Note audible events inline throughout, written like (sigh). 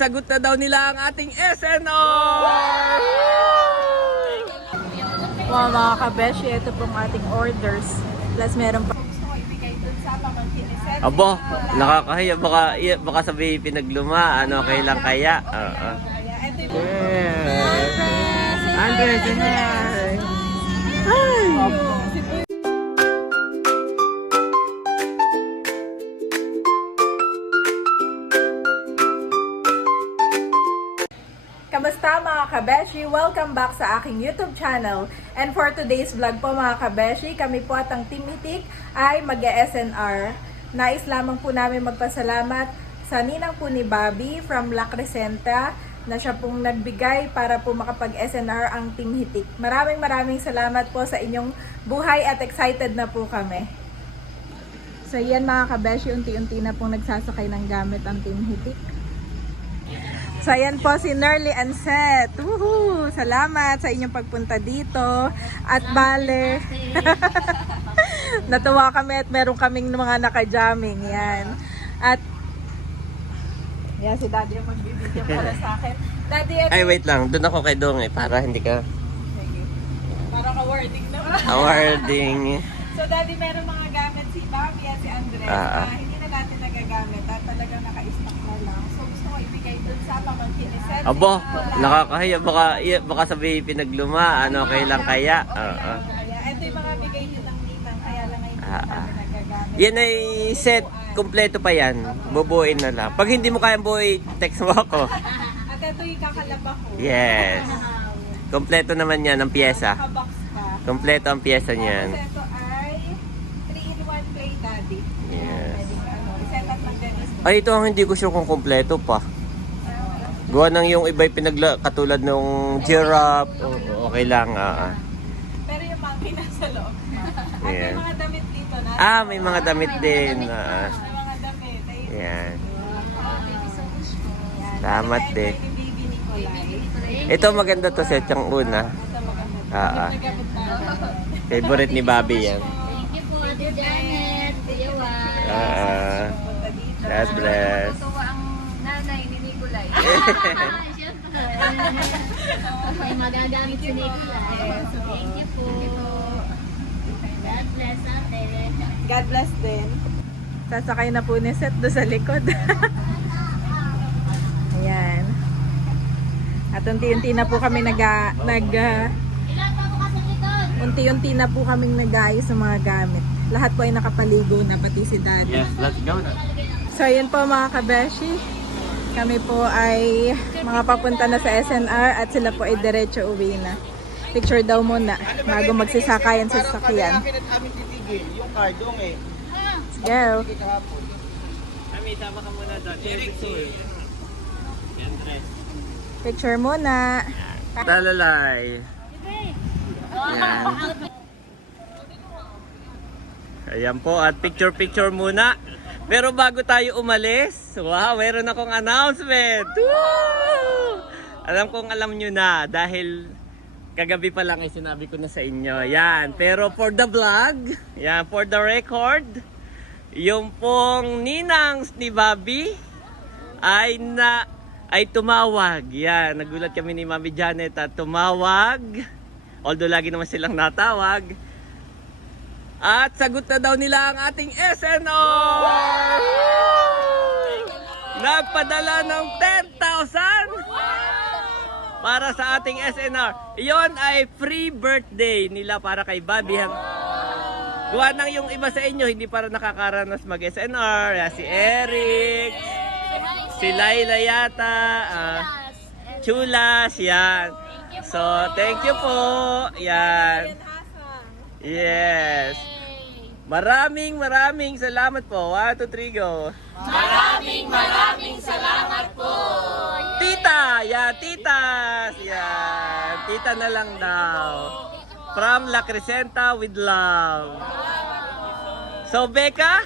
sagot na daw nila ang ating SNR! Wow, mga kabeshi, ito pong ating orders. Plus meron pa. Abo, nakakahiya. Baka, baka sabi pinagluma. Ano, okay lang kaya? Oo. Yes. Andres, hi! Welcome back sa aking YouTube channel. And for today's vlog po mga kabeshi, kami po at ang Team Itik ay mag snr Nais lamang po namin magpasalamat sa ninang po ni Bobby from La Crescenta na siya pong nagbigay para po makapag-SNR ang Team Hitik. Maraming maraming salamat po sa inyong buhay at excited na po kami. So yan mga kabeshi, unti-unti na pong nagsasakay ng gamit ang Team Hitik. So ayan po si Nerly and Seth. Woohoo! Salamat sa inyong pagpunta dito. At bale, (laughs) natuwa kami at meron kaming mga naka-jamming. Yan. At yan si Daddy yung magbibideo para sa akin. Daddy. Ay, wait lang. Doon ako kay Dong eh. Para hindi ka Sige. Para ka-wording naman. (laughs) awarding. So Daddy, meron mga gamit si Bobby at si Andres Ah, ah. na hindi na natin nagagamit at talagang naka-stock na lang. So gusto ko ibigay dun sa pamangkin ni Seth. Abo, nakakahiya. Baka, baka sabi pinagluma. Ano, okay lang kaya? Oo. Kaya ito yung mga bigay nyo ng ninang, kaya lang ngayon namin nagagamit. Yan ay set. Kompleto pa yan. Bubuin na lang. Pag hindi mo kayang buuin, text mo ako. (laughs) At ito yung kakalaba ko. Yes. (laughs) Kompleto naman yan ang pyesa. Kompleto ang pyesa niyan. Ito ay 3-in-1 play daddy. Yes. Ano. Ay, ito ang hindi ko sure kung kompleto pa. Gawa nang yung iba'y pinagla katulad nung giraffe. Oo, okay lang. ah, ah. Pero yung monkey nasa loob. (laughs) At may Ayan. mga damit dito na. Ah, may mga damit din. ah, ah. May mga damit. Ayun. Yan. Yan. Salamat Ito din. baby Nicolay. Ito maganda to set yung una. Ito maganda. Ah, ah. Nagamit namin. Favorite ni Bobby yan. Thank you po, Ate Janet, Kuya Juan. Ah, ah. Punta dito. God bless. Tuwa ang nanay ni Nicolay. Siyempre. May magagamit si. So, thank you po. God bless, Ate. God bless din. Sasakay na po ni Seth doon sa likod. (laughs) Ayan. At unti-unti na po kami nag, nag ang ito? unti-unti na po kaming nag-ayos ng mga gamit. Lahat po ay nakapaligo na, pati si Daddy. Yes, let's go na. So ayun po mga kabeshi. Kami po ay mga papunta na sa SNR at sila po ay diretso uwi na. Picture daw muna bago magsisakayan sa sasakyan. Yung cardong eh. Let's go. Kami, tama ka muna doon. Picture muna. Talalay. Yan. Ayan po, at picture-picture muna. Pero bago tayo umalis, wow, meron akong announcement. Woo! Alam kong alam nyo na dahil kagabi pa lang ay sinabi ko na sa inyo. Yan, pero for the vlog, yan, for the record, yung pong ninangs ni Bobby ay na ay tumawag. Yan, nagulat kami ni Mami Janet at tumawag. Although lagi naman silang natawag. At sagot na daw nila ang ating SNR! Nagpadala ng 10,000 para sa ating SNR. Iyon ay free birthday nila para kay Bobby. Gawa nang yung iba sa inyo, hindi para nakakaranas mag-SNR. Si Eric, si Laila yata, ah, Chulas, yan. So, thank you po. Yan. Yes. Maraming maraming salamat po. 1, 2, 3, go. Maraming maraming salamat po. Tita, yan, titas. Yan, tita na lang daw. From La Crescenta with love. So, Becca,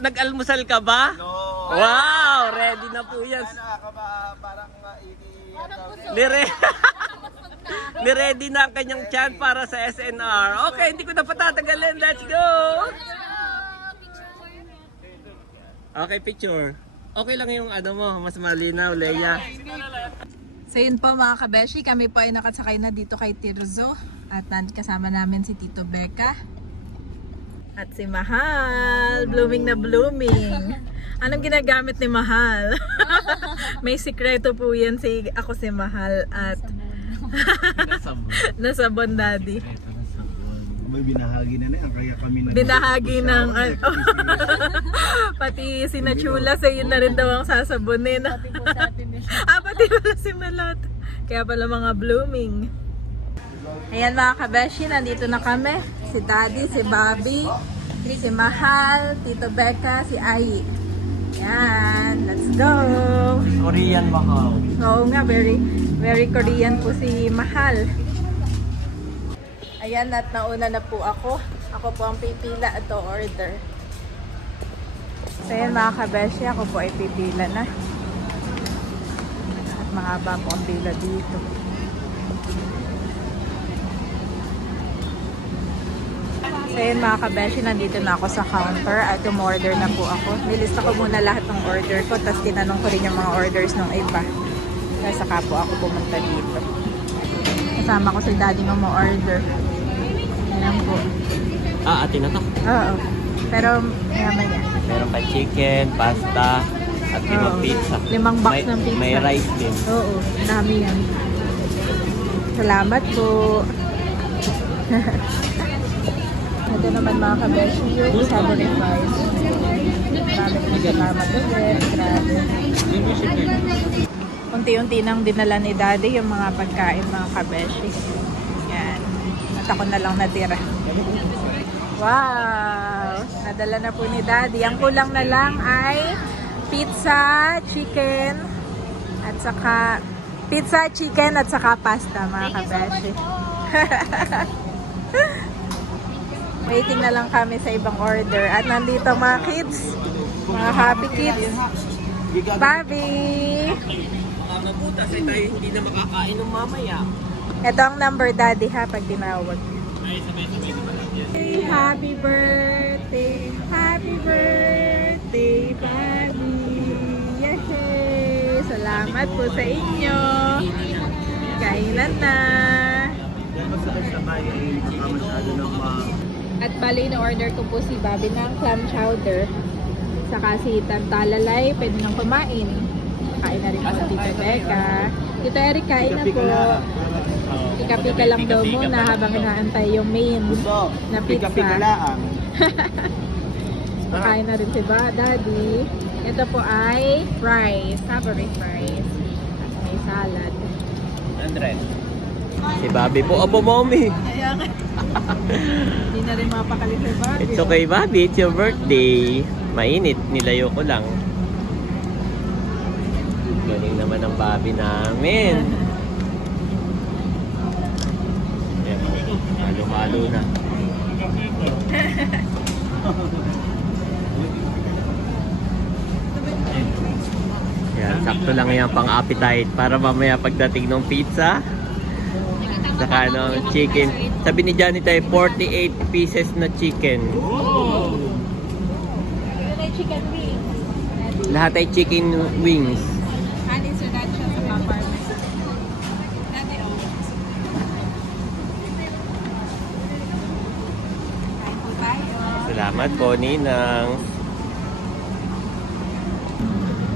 nag-almusal ka ba? No. Wow, ready na po yan. Nakakaba, parang uh, ini... (laughs) Nire Niready na ang kanyang chan para sa SNR. Okay, hindi ko na patatagalin. Let's go! Okay, picture. Okay lang yung ano mo, mas malinaw, Leia. So yun po mga kabeshi, kami po ay nakasakay na dito kay Tirzo at kasama namin si Tito Becca at si Mahal, blooming na blooming. Anong ginagamit ni Mahal? (laughs) May sikreto po yan si ako si Mahal at nasa Bon Daddy. May binahagi na na kaya kami na Binahagi ng ano. (laughs) pati si Nachula sa yun na rin daw ang sasabunin. ah, pati pala si Malot. Kaya pala mga blooming. Ayan mga kabeshi, nandito na kami. Si Daddy, si Bobby, si Mahal, Tito Becca, si Ai. Yan, let's go! Korean Macau. Oo nga, very, very Korean po si Mahal. Ayan, at nauna na po ako. Ako po ang pipila at to order. So yan mga kabeshi, ako po ay pipila na. At mahaba po ang pila dito. So yun mga kabeshi, nandito na ako sa counter at umorder na po ako. Nilista ko muna lahat ng order ko, tapos tinanong ko rin yung mga orders ng iba. Kaya saka po ako pumunta dito. Kasama ko si daddy mga order. Ayan po. Ah, atin na to. Oo. Pero maya-maya. Meron pa chicken, pasta, at limang Oo. pizza. Limang box may, ng pizza. May rice din. Oo, dami yan. Salamat po. (laughs) Ito naman mga kabeshi yung fries. Maraming salamat ulit. Grabe. Unti-unti nang dinala ni daddy yung mga pagkain mga kabeshi. Yan. At ako na lang natira. Wow! Nadala na po ni daddy. Ang kulang na lang ay pizza, chicken, at saka pizza, chicken, at saka pasta mga kabeshi. (laughs) Waiting na lang kami sa ibang order. At nandito mga kids. Mga happy kids. Bobby! Baka mabutas ay tayo hindi na makakain ng mamaya. Ito ang number daddy ha pag tinawag. Happy birthday! Happy birthday, Bobby! Yay! Salamat po sa inyo! Kainan na! Yan masakit sa bayan ay baka masyado ng ma... At bali na order ko po si Bobby ng clam chowder. Saka si Tantalalay, pwede nang kumain. Kain na rin po si Tito Becca. Tito Eric, kain na po. Pika-pika lang daw muna habang inaantay yung main na pizza. pika-pika lang. (laughs) Kain na rin si ba, Daddy. Ito po ay fries, savory fries. At may salad. 100. Si Bobby po, Opo, mommy. Hindi na rin mapakali si Bobby. It's okay, Bobby. It's your birthday. Mainit. Nilayo ko lang. Galing naman ang Bobby namin. Ayan, Halo-halo na. Yan, sakto lang yan pang appetite para mamaya pagdating ng pizza. Saka ano, chicken. Sabi ni Johnny tayo, 48 pieces na chicken. Na chicken wings. Lahat ay chicken wings. Kanin sa dad siya sa papar. Dati oh. Kain po tayo. Salamat po, Ninang.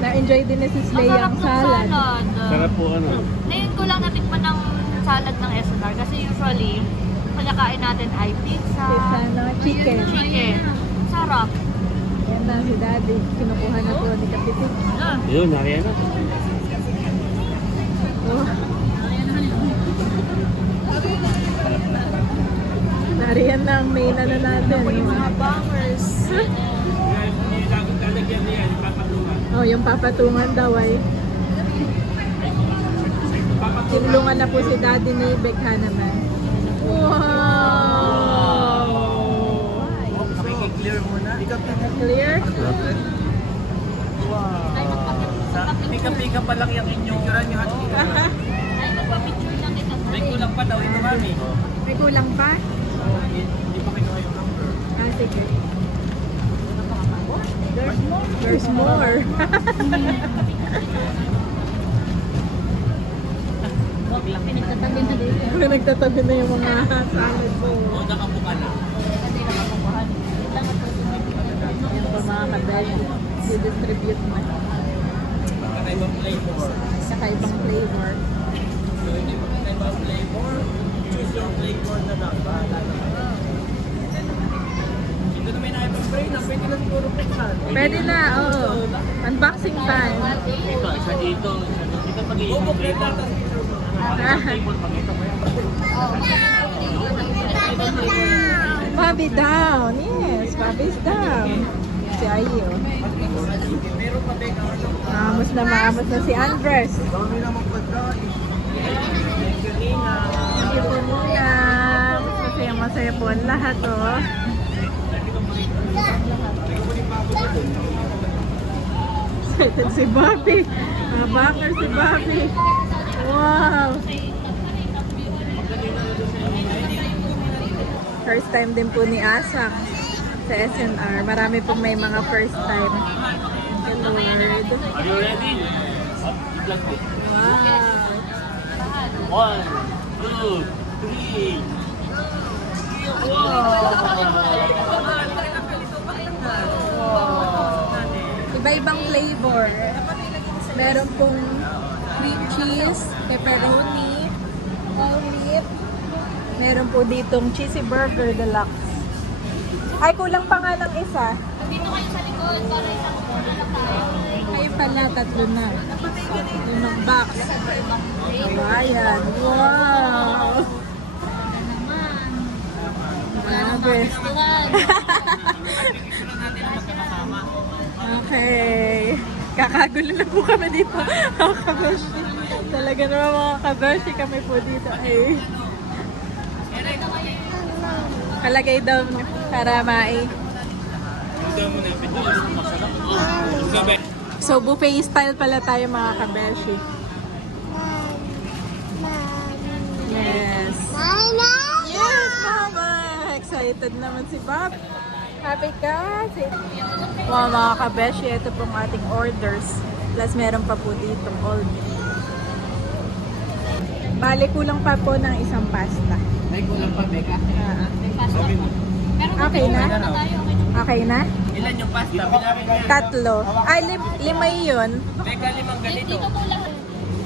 Na-enjoy din ni Sis Leia ang salad. salad. po ano. Ngayon ko lang natikman ng salad ng SNR kasi usually, pinakain natin ay pizza, Pizza na chicken. chicken. Sarap. Yan na si Daddy. Kinukuha na po ni Kapitik. Ah, Yun, nariyan na. Oh. Nariyan na ang main ano natin. Yung mga bangers. oh, yung papatungan daw ay. Tinulungan na po si daddy ni Becca naman. Wow! Clear muna. Pika-pika. Clear? Sa pika-pika pa lang yung inyong ay magpa-picture lang kita. May kulang pa daw ito, mami. May kulang pa? Hindi pa kinuha yung number. Ah, sige. There's more. There's more. (laughs) Pinagtatabi na dito. Nagtatabi na yung mga salad mo. O, nakabuka na. Yan po mga kabeshi. I-distribute na. Kakaibang flavor. Kakaibang flavor. So, hindi mo kakaibang flavor. Choose your flavor na lang. Bahala na. Ito na may nakipag-spray na. Pwede na siguro pagkan. Pwede na, oo. Unboxing time. Ito, isa dito. isa dito. Ito pag-iisip. Bubuklit natin. Bobby down. Yes, Bobby's down. Si Ayo. Maamos na maamos na si Andres. Dami naman pagkain. Thank you po muna. Mas masaya masaya po ang lahat oh. Excited si Bobby. Mabaker si Bobby. Wow. First time din po ni Asang sa SNR. Marami pong may mga first time. Thank you, Lord. Are you ready? Wow. One, two, three. Iba-ibang flavor. Meron pong cheese, pepperoni, all meat. Meron po ditong cheesy burger deluxe. Ay, kulang pa nga ng isa. Dito kayo sa likod para isang muna lang tayo. Ay pala, tatlo na. Limang box. Ayan. Wow! Grabe. (laughs) Okay. Kakagulo na po kami dito. (laughs) Kabeshi. Talaga naman mga kabeshi kami po dito. Ay. Kalagay daw para mai. So buffet style pala tayo mga kabeshi. Yes. Yes, Mama! Excited naman si Bob. Happy ka? Wow, mga kabeshi, ito pong ating orders. Plus, meron pa po ditong all meat. Bali, kulang pa po ng isang pasta. May kulang pa, Becca. Ah, Pasta po. Pero okay na? tayo, okay na. Okay na? Ilan yung pasta? Tatlo. Ay, lim- lima yun. Teka, limang ganito.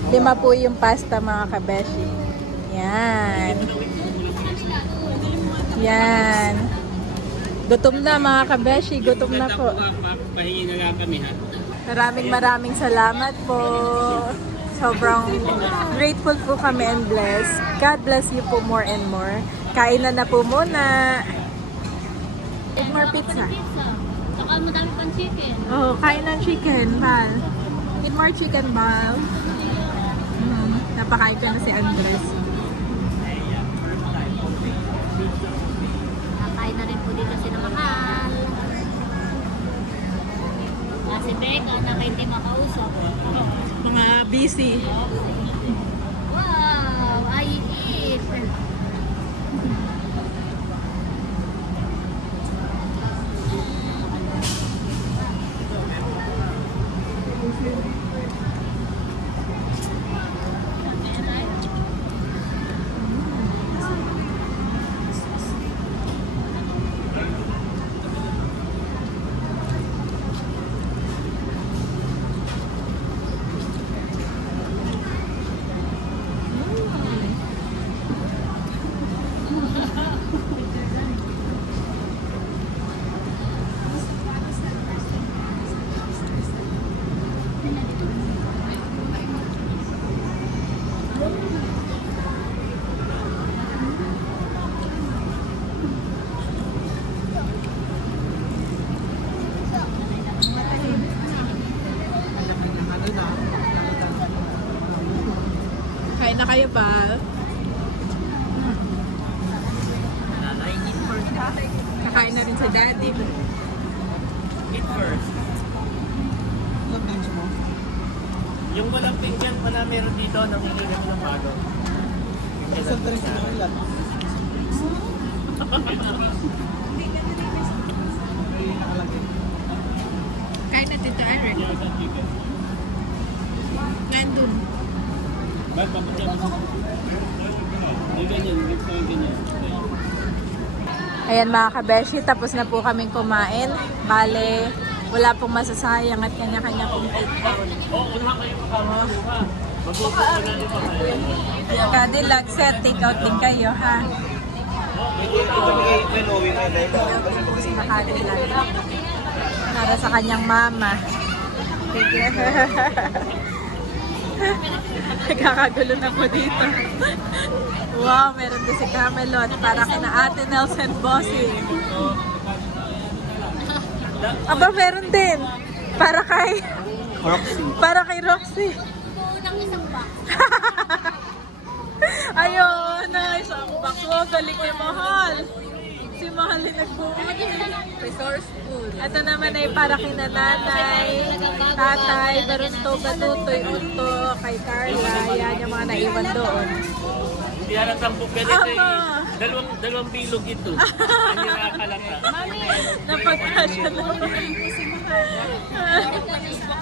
Lima po yung pasta, mga kabeshi. Yan. Yan. Gutom na, mga kabeshi. Gutom na po. Pahingi na lang kami, ha? Maraming maraming salamat po. Sobrang grateful po kami and blessed. God bless you po more and more. Kain na na po muna. Eat more pizza. Saka madami pang chicken. Oh, kain ng chicken, Val. Eat more chicken, Val. Mm, napakain ko na si Andres. Nakain na rin po dito si Mahal. Kasi Becca, na kayo hindi Mga busy. Wow! I eat! Kayo, Val. Kakain na rin sa daddy. Eat first. Yung walang pinggan pa na meron dito, nanginginig ng bago. Isang tres na ulat. (laughs) Dito, Eric. Ayan mga kabeshi, tapos na po kaming kumain. Bale, wala pong masasayang at kanya-kanya pong take out. Yung Cadillac set, take out din kayo ha. Si Cadillac. Para sa kanyang mama. Sige. (laughs) (laughs) Nagkakagulo na po dito. wow, meron din si Camelot para kina Ate Nelson Bossy. Aba, meron din. Para kay... Roxy. Para kay Roxy. Unang isang box. (laughs) Ayun, na isang box. Wow, galing ni Mahal. Si yung nagbuo. Resourceful. Ito naman ay para kina nanay, tatay, barusto, batutoy, unto, kay Carla. Yan yung mga naiwan doon. Hindi halatang bukete Ama! Dalawang, dalawang bilog ito. (laughs) Hindi nakakalata. Napagkasya naman.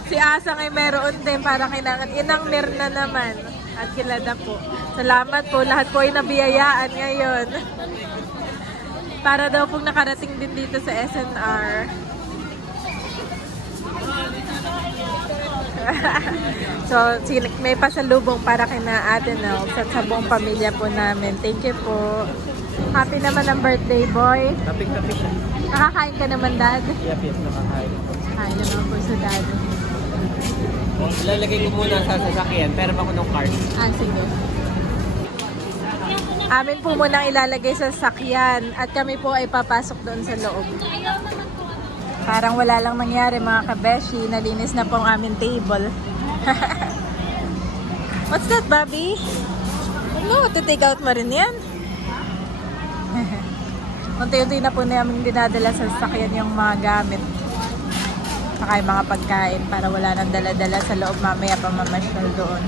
si Asa ay meron din para kailangan. Inang Mirna naman. At kilala po. Salamat po. Lahat po ay nabiyayaan ngayon. Para daw pong nakarating din dito sa SNR. (laughs) so, may pasalubong para kina Ate Nels at sa buong pamilya po namin. Thank you po. Happy naman ang birthday boy. Tapik-tapik siya. Nakakain ka naman, Dad? Yap, yap, nakakain. Kain naman po sa Dad. Lalagay ko muna sa sasakyan, pero ako ng card. Ah, sige. Amin po muna ilalagay sa sakyan at kami po ay papasok doon sa loob. Parang wala lang nangyari mga kabeshi. Nalinis na po ang aming table. (laughs) What's that, Bobby? Ano, to take out mo rin yan? (laughs) Unti-unti na po namin dinadala sa sakyan yung mga gamit. Saka yung mga pagkain para wala nang dala-dala sa loob mamaya pa mamasyal doon.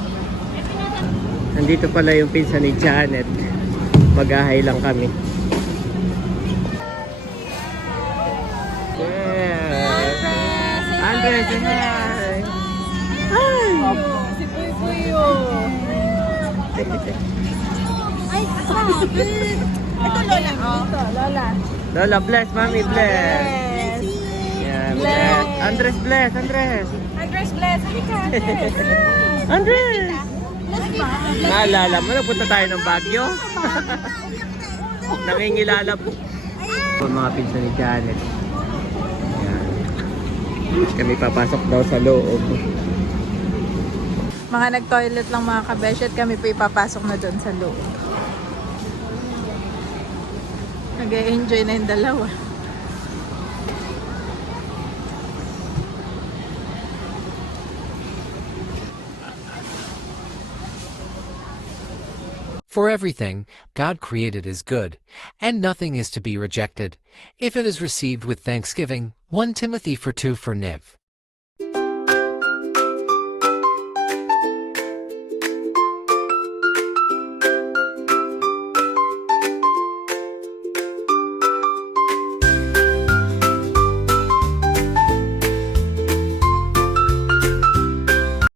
Nandito pala yung pinsan ni Janet. Mag-ahay lang kami. Yes! Andres, hi! Hi! Si Puy Puy yun. Ay, sabi. Ito, Lola. Ito, Lola. Lola, bless, mami, bless. Yes. Yeah, Bless. bless. Andres, bless, Andres. Andres, bless. Halika, Andres. (laughs) Andres! Naalala mo, napunta tayo ng Baguio. (laughs) Nangingilala po. Po mga pinsan ni Janet. Kami papasok daw sa loob. Mga nag-toilet lang mga kabesh at kami po ipapasok na doon sa loob. Nag-enjoy na yung dalawa. For everything God created is good, and nothing is to be rejected, if it is received with thanksgiving. 1 Timothy for 2 for Niv.